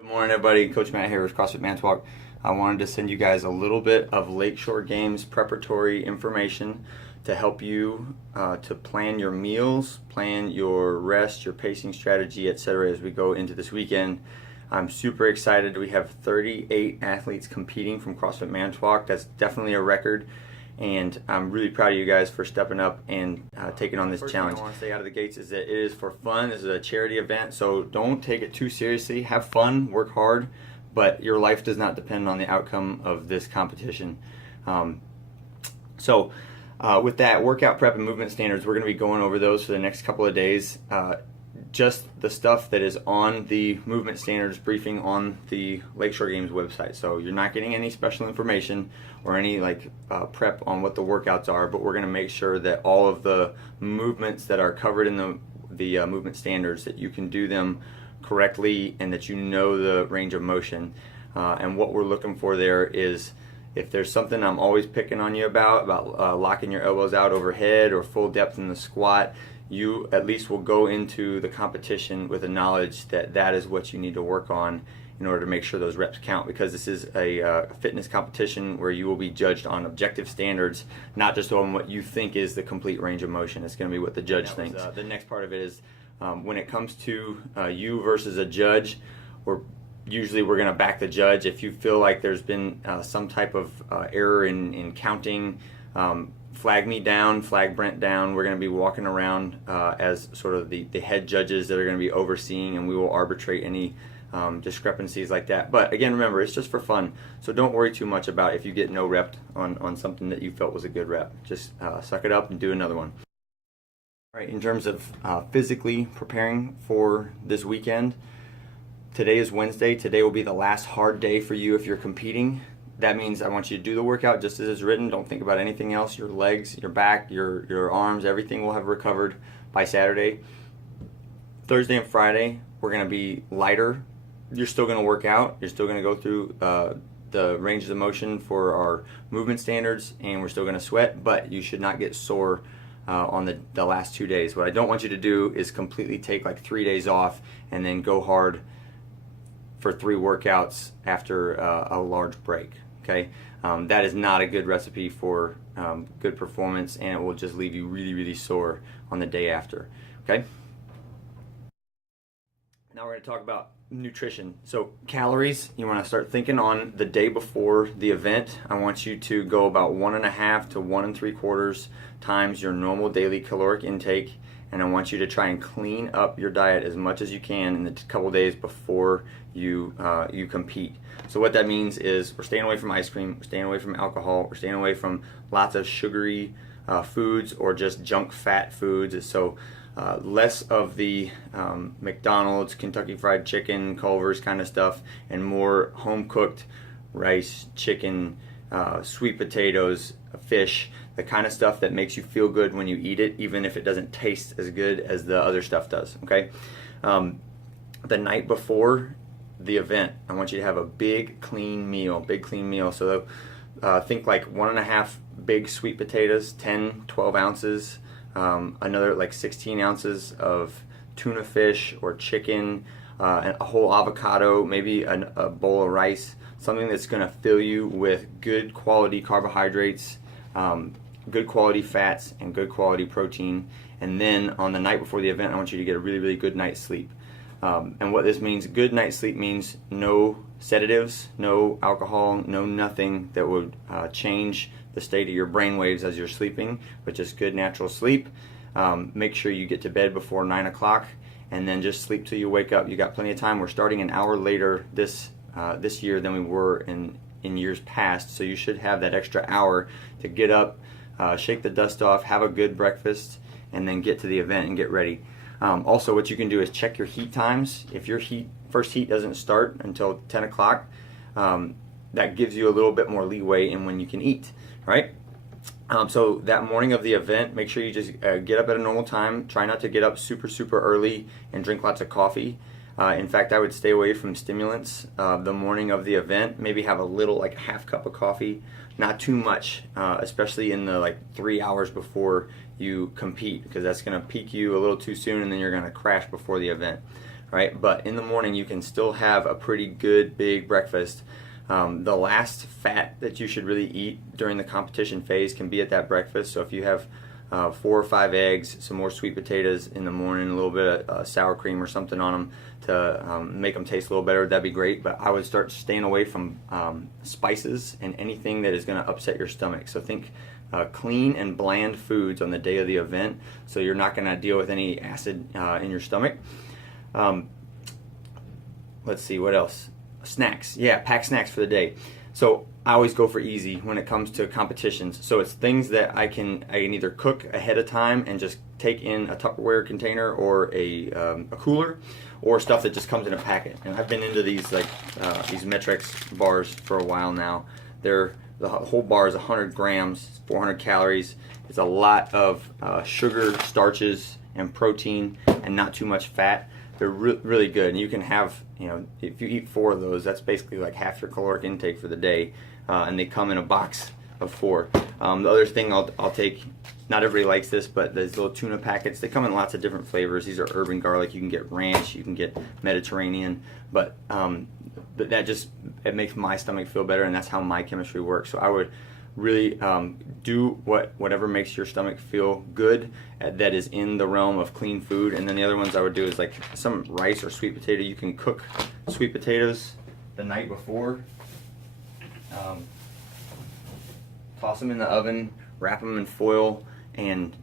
Good morning, everybody. Coach Matt here with CrossFit Man Talk. I wanted to send you guys a little bit of Lakeshore Games preparatory information to help you to plan your meals, plan your rest, your pacing strategy, etc. as we go into this weekend. I'm super excited. We have 38 athletes competing from CrossFit Man Talk. That's definitely a record. And I'm really proud of you guys for stepping up and taking on this challenge. Thing I want to say out of the gates is that it is for fun. This is a charity event, so don't take it too seriously. Have fun, work hard, but your life does not depend on the outcome of this competition. With that, workout prep and movement standards, we're going to be going over those for the next couple of days. Just the stuff that is on the movement standards briefing on the Lakeshore Games website. So you're not getting any special information or any prep on what the workouts are, but we're going to make sure that all of the movements that are covered in the movement standards, that you can do them correctly and that you know the range of motion. And what we're looking for there is, if there's something I'm always picking on you about locking your elbows out overhead or full depth in the squat, you at least will go into the competition with the knowledge that that is what you need to work on in order to make sure those reps count, because this is a fitness competition where you will be judged on objective standards, not just on what you think is the complete range of motion. It's going to be what the judge thinks. The next part of it is when it comes to you versus a judge, we're going to back the judge. If you feel like there's been some type of error in counting, flag me down, flag Brent down. We're going to be walking around as sort of the head judges that are going to be overseeing, and we will arbitrate any discrepancies like that. But again, remember, it's just for fun, so don't worry too much about if you get no rep on something that you felt was a good rep. Just suck it up and do another one. All right, in terms of physically preparing for this weekend, today is Wednesday. Today will be the last hard day for you if you're competing. That means I want you to do the workout just as it's written. Don't think about anything else. Your legs, your back, your arms, everything will have recovered by Saturday. Thursday and Friday, we're going to be lighter. You're still going to work out. You're still going to go through the ranges of motion for our movement standards, and we're still going to sweat, but you should not get sore on the last 2 days. What I don't want you to do is completely take like 3 days off and then go hard for 3 workouts after a large break. Okay, that is not a good recipe for good performance, and it will just leave you really, really sore on the day after. Okay. Now we're going to talk about nutrition. So calories, you want to start thinking on the day before the event. I want you to go about 1.5 to 1 3/4 times your normal daily caloric intake, and I want you to try and clean up your diet as much as you can in the couple days before you compete. So what that means is we're staying away from ice cream, we're staying away from alcohol, we're staying away from lots of sugary foods or just junk fat foods. So less of the McDonald's, Kentucky Fried Chicken, Culver's kind of stuff, and more home cooked rice, chicken, sweet potatoes, fish, the kind of stuff that makes you feel good when you eat it, even if it doesn't taste as good as the other stuff does. Okay. The night before the event, I want you to have a big clean meal. So think like 1.5 big sweet potatoes, 10, 12 ounces, another like 16 ounces of tuna fish or chicken, a whole avocado, maybe a bowl of rice, something that's going to fill you with good quality carbohydrates, good quality fats, and good quality protein. And then on the night before the event, I want you to get a really, really good night's sleep. And what this means, good night's sleep, means no sedatives, no alcohol, no nothing that would change the state of your brain waves as you're sleeping, but just good natural sleep. Make sure you get to bed before 9 o'clock, and then just sleep till you wake up. You got plenty of time. We're starting an hour later this year than we were in years past, so you should have that extra hour to get up, shake the dust off, have a good breakfast, and then get to the event and get ready. Also, what you can do is check your heat times. If your first heat doesn't start until 10 o'clock, that gives you a little bit more leeway in when you can eat, right? So that morning of the event, make sure you just get up at a normal time. Try not to get up super, super early and drink lots of coffee. In fact, I would stay away from stimulants the morning of the event. Maybe have a little, like a half cup of coffee, not too much, especially in the 3 hours before you compete, because that's going to peak you a little too soon and then you're going to crash before the event. right? But in the morning, you can still have a pretty good big breakfast. The last fat that you should really eat during the competition phase can be at that breakfast. So if you have 4 or 5 eggs, some more sweet potatoes in the morning, a little bit of sour cream or something on them to make them taste a little better, that'd be great. But I would start staying away from spices and anything that is going to upset your stomach. So think clean and bland foods on the day of the event, so you're not going to deal with any acid in your stomach. Let's see, what else? Snacks. Yeah, pack snacks for the day. So I always go for easy when it comes to competitions. So it's things that I can either cook ahead of time and just take in a Tupperware container or a cooler, or stuff that just comes in a packet. And I've been into these these Metrex bars for a while now. The whole bar is 100 grams, 400 calories. It's a lot of sugar, starches, and protein, and not too much fat. They're really good, and you can have, if you eat 4 of those, that's basically like half your caloric intake for the day, and they come in a box of 4. The other thing I'll take, not everybody likes this, but these little tuna packets, they come in lots of different flavors. These are herb and garlic. You can get ranch, you can get Mediterranean, but that just, it makes my stomach feel better, and that's how my chemistry works. So I would really do whatever makes your stomach feel good, that is in the realm of clean food. And then the other ones I would do is like some rice or sweet potato. You can cook sweet potatoes the night before, toss them in the oven, wrap them in foil, and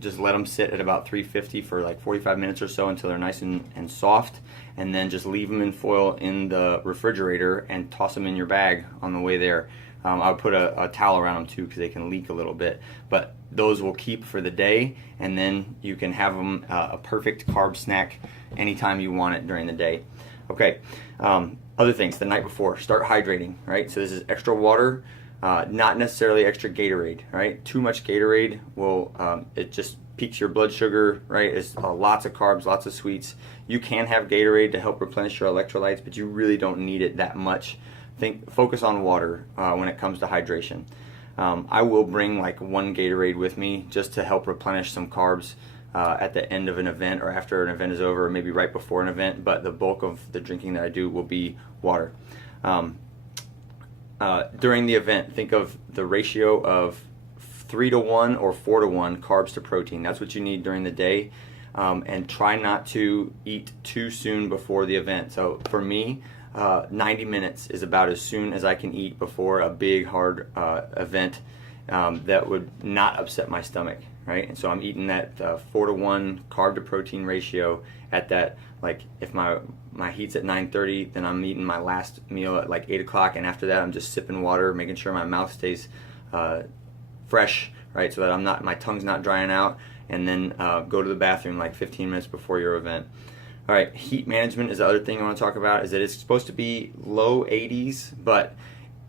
just let them sit at about 350 for like 45 minutes or so until they're nice and soft, and then just leave them in foil in the refrigerator and toss them in your bag on the way there. I would put a towel around them too, because they can leak a little bit, but those will keep for the day, and then you can have them a perfect carb snack anytime you want it during the day. Okay, other things the night before, start hydrating, right? So this is extra water, not necessarily extra Gatorade, right? Too much Gatorade will, it just peaks your blood sugar, right? It's lots of carbs, lots of sweets. You can have Gatorade to help replenish your electrolytes, but you really don't need it that much. Focus on water when it comes to hydration. I will bring like 1 Gatorade with me just to help replenish some carbs at the end of an event, or after an event is over, or maybe right before an event, but the bulk of the drinking that I do will be water. During the event, think of the ratio of 3-to-1 or 4-to-1 carbs to protein. That's what you need during the day, and try not to eat too soon before the event. So for me, 90 minutes is about as soon as I can eat before a big hard event that would not upset my stomach, right? And so I'm eating that 4-to-1 carb to protein ratio at that, like if my heat's at 9:30, then I'm eating my last meal at like 8 o'clock, and after that I'm just sipping water, making sure my mouth stays fresh, right? So that my tongue's not drying out, and then go to the bathroom like 15 minutes before your event. All right, heat management is the other thing I want to talk about, is that it's supposed to be low 80s, but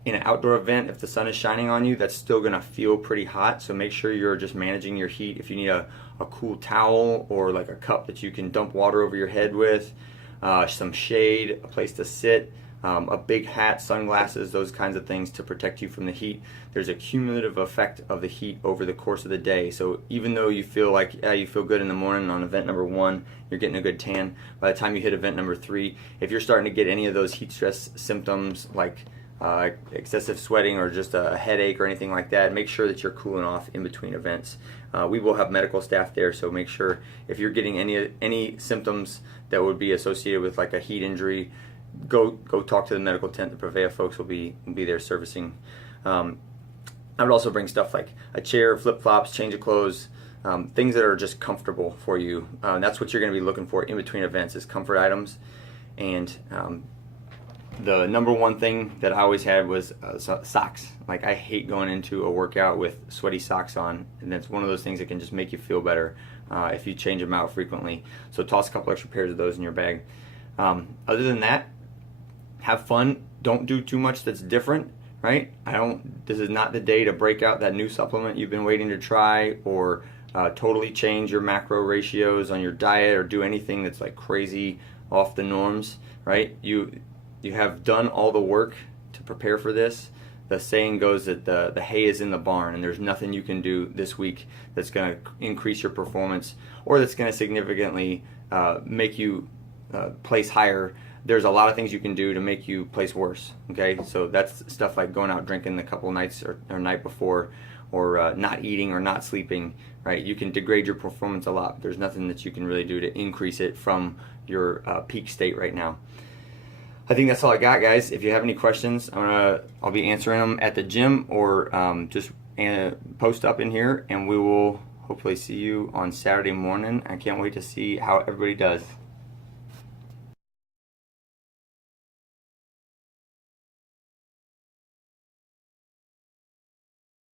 in an outdoor event, if the sun is shining on you, that's still going to feel pretty hot. So make sure you're just managing your heat. If you need a cool towel, or like a cup that you can dump water over your head with, some shade, a place to sit, a big hat, sunglasses, those kinds of things to protect you from the heat. There's a cumulative effect of the heat over the course of the day. So even though you feel like, you feel good in the morning on event number 1, you're getting a good tan, by the time you hit event number 3, if you're starting to get any of those heat stress symptoms like excessive sweating or just a headache or anything like that, make sure that you're cooling off in between events. We will have medical staff there, so make sure if you're getting any symptoms that would be associated with like a heat injury, go talk to the medical tent. The Prevea folks will be there servicing. I would also bring stuff like a chair, flip-flops, change of clothes, things that are just comfortable for you. That's what you're going to be looking for in between events, is comfort items. And the number one thing that I always had was socks. Like, I hate going into a workout with sweaty socks on, and that's one of those things that can just make you feel better if you change them out frequently. So toss a couple extra pairs of those in your bag. Other than that, have fun. Don't do too much that's different, right? This is not the day to break out that new supplement you've been waiting to try, or totally change your macro ratios on your diet, or do anything that's like crazy off the norms, right? You have done all the work to prepare for this. The saying goes that the hay is in the barn, and there's nothing you can do this week that's going to increase your performance, or that's going to significantly make you place higher, there's a lot of things you can do to make you place worse. Okay, so that's stuff like going out drinking the couple nights or night before, or not eating or not sleeping. Right, you can degrade your performance a lot. There's nothing that you can really do to increase it from your peak state right now. I think that's all I got, guys. If you have any questions, I'll be answering them at the gym, or just post up in here, and we will hopefully see you on Saturday morning. I can't wait to see how everybody does.